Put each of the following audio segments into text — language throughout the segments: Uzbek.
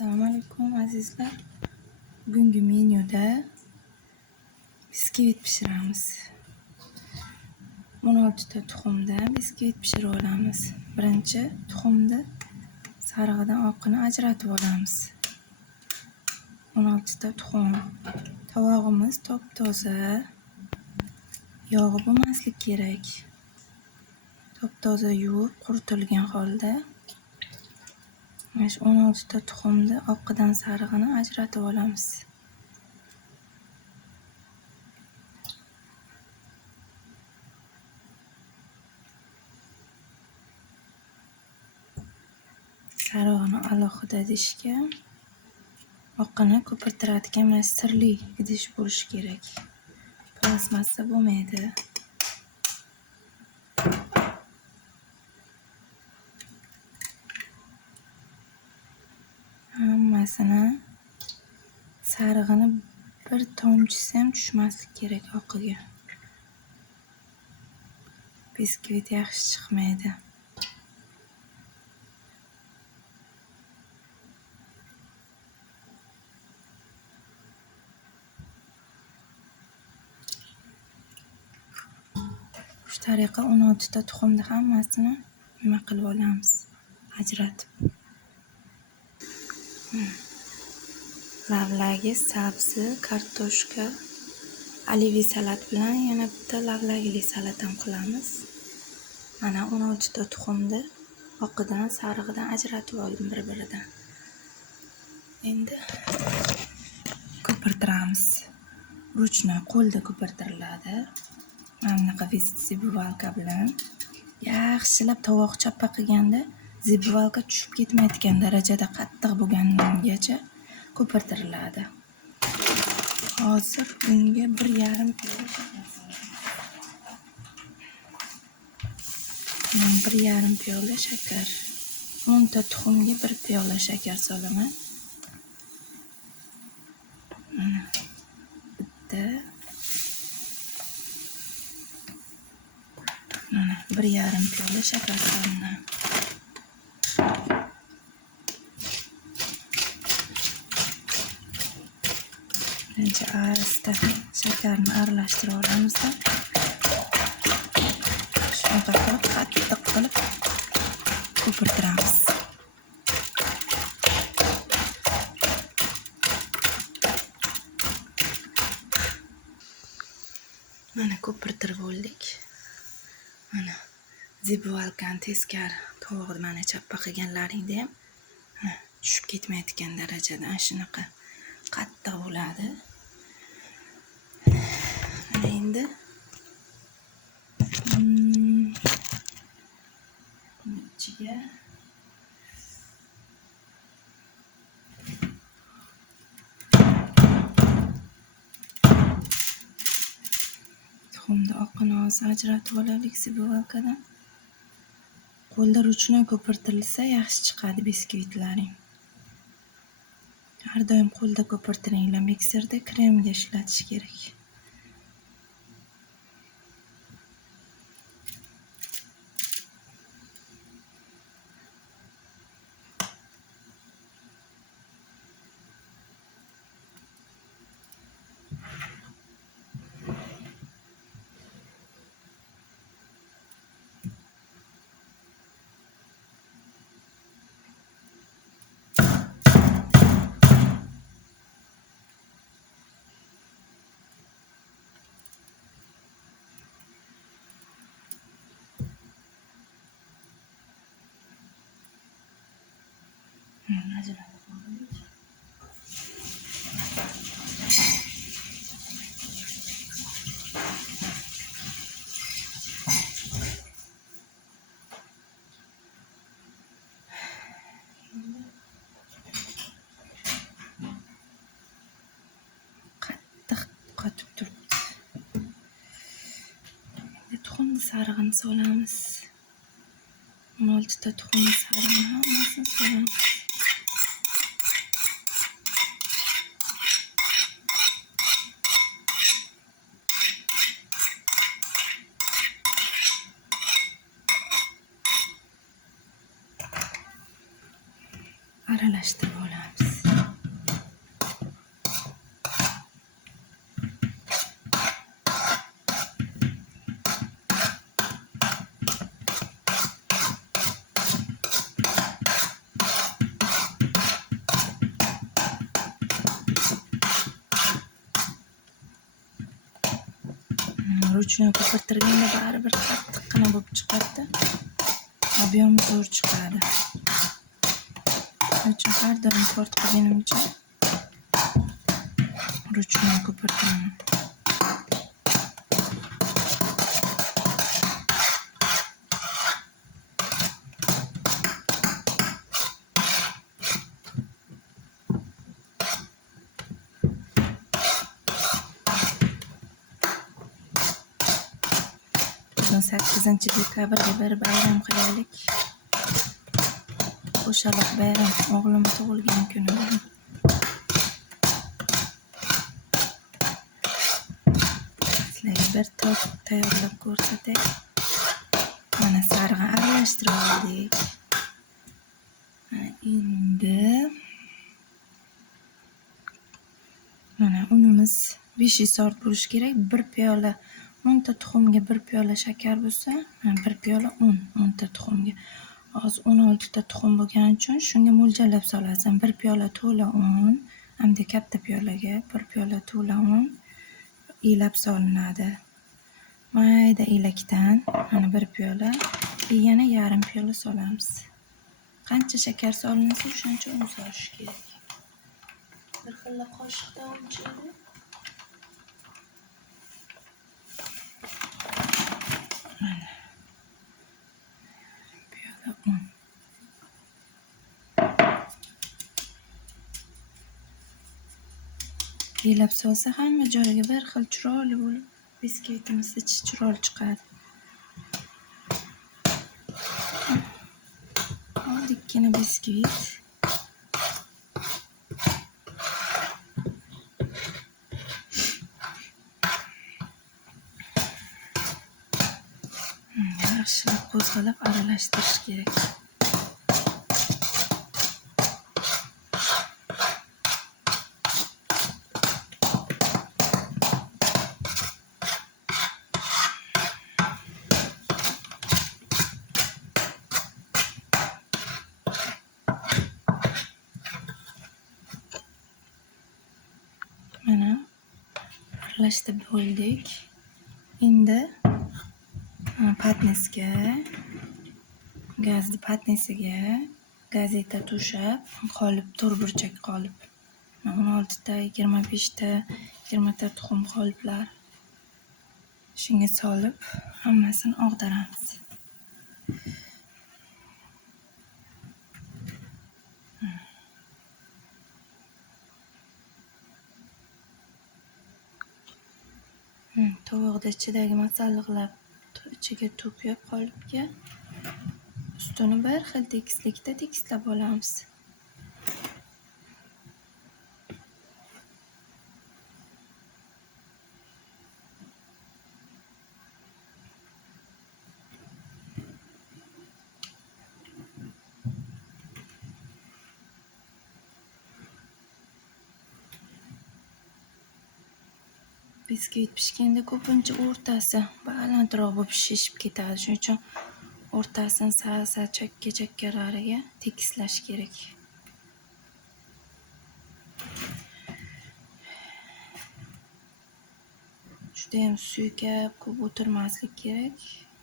Assalomu alaykum azizlar. Bugungi menyuda biskvit pishiramiz. 16 ta tuxumdan biskvit pishirib olamiz. Birinchi tuxumni sarig'idan oqini ajratib olamiz. 16 ta tuxum. Tovog'imiz top-toza. Yog'i bo'lmaslik kerak. Top-toza yuvib, quritilgan holda mana shu 16 ta tuxumni oqidan sarig'ini ajratib olamiz. Sarig'ini alohida idishga, oqini ko'pirtiradigan mana sirli idish bo'lishi kerak. Plastmassa bo'lmaydi. Hammasini sarig'ini bir tomchisi ham tushmaslik kerak oqiga. Biskvit yaxshi chiqmaydi. Shu tariqa 16 ta tuxumni hammasini nima qilib olamiz? Ajratib. Lavlagi, sabzi, kartoshka, oliviy salat bilan yana bitta lavlagili salat ham qilamiz. Mana 16 ta tuxumni oqidan, sarig'idan ajratib oldim bir-biridan. Endi ko'pirtiramiz. Ruchnoy qo'lda ko'pirtiriladi. Mana bunaqa zibuvalka bilan yaxshilab tovoq chappa qilganda zibuvalka tushib ketmaydigan darajada qattiq bo'lgangacha ko'pirtiriladi. Hozir bunga 1,5 piyola shakar solaman. 1,5 piyola shakar. 10 ta tuxumga 1 piyola shakar solaman. Mana bitta. Mana 1,5 piyola shakar solaman. Birinchi asta shakarni aralashtirib olamiz. Shunaqa qilib qattiq qilib ko'pirtiramiz. Mana ko'pirtirib oldik. Mana zibuvalkani teskari tovoqni mana chappa qilganlaringda ham tushib ketmaydigan darajada shunaqa qattiq bo'ladi. Mana endi ichiga tuxumni oqini hozir ajratib olaylik zibuvalkadan. Qo'lda ruchnoy ko'pirtirilsa yaxshi chiqadi biskvitlaring. Har doim qo'lda ko'pirtiringlar. Mikserda kremga ishlatish kerak. Qattiq qotib turibdi. Endi tuxumni sarig'ini solamiz. 16 ta tuxumni sarig'ini hammasini solamiz. Aralashtirib olamiz. ruchnoy ko'pirtirganda baribir qattiqqina bo'lib chiqadi. Ob'yomi zo'r chiqadi. Shuning uchun har doim tort qilganimcha ruchnoy ko'pirtiraman. Bugun 8-dekabrga bir bayram qilaylik. Qo'shaloq bayram, o'g'lim tug'ilgan kuni bugun. Sizlarga bir tort tayyorlab ko'rsatay. Mana sarig'ini aralashtirib oldik. Endi mana unimiz 5 sort bo'lishi kerak. 1 piyola 10 ta tuxumga 1 piyola shakar bo'lsa, 1 piyola 10 ta tuxumga. Hozir 16 ta tuxum bo'lgani uchun shunga mo'ljallab solasan. 1 piyola to'la un, hamda katta piyolaga 1 piyola to'la un ilab solinadi. Mayda elakdan mana 1 piyola, yana yarim piyola solamiz. Qancha shakar solinsa, o'shancha un solish kerak. Bir xilla qoshiqdan o'lchaydi. Mana piyola un. Elab solsa hamma joyiga bir xil chiroyli bo'lib, biskvitimiz ichi chiroyli chiqadi. Oddikkina biskvit. Yaxshilab qo'zg'alab aralashtirish kerak. Mana aralashtirib bo'ldik. Endi patnisga, gazni patnisiga gazeta to'shab, qolip, to'rtburchak qolip, 16 ta, 25 ta, 20 ta tuxum qoliplar. Shunga solib, hammasini og'daramiz. Tovoqda ichidagi masalliqlar ichiga to'kib qolipga ustini bir xil tekislikda tekislab olamiz. Biskvit pishganda ko'pincha o'rtasi balandroq bo'lib shishib ketadi. Shuning uchun o'rtasini sal chakkalariga tekislash kerak. Juda ham suykab ko'p o'tirmaslik kerak.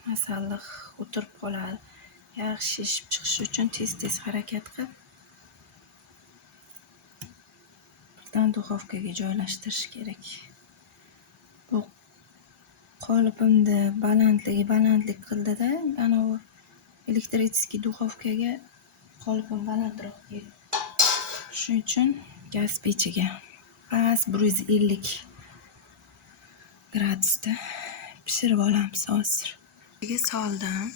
Masalliq o'tirib qoladi. Yaxshi shishib chiqishi uchun tez harakat qilib birdan duxovkaga joylashtirish kerak. Bu qolipimni balandlik qildida, ana u elektritskiy duxovkaga qolipim balandroq keldi. Shuning uchun gaz pechiga past 150 gradusda pishirib olamiz hozir. Soldim.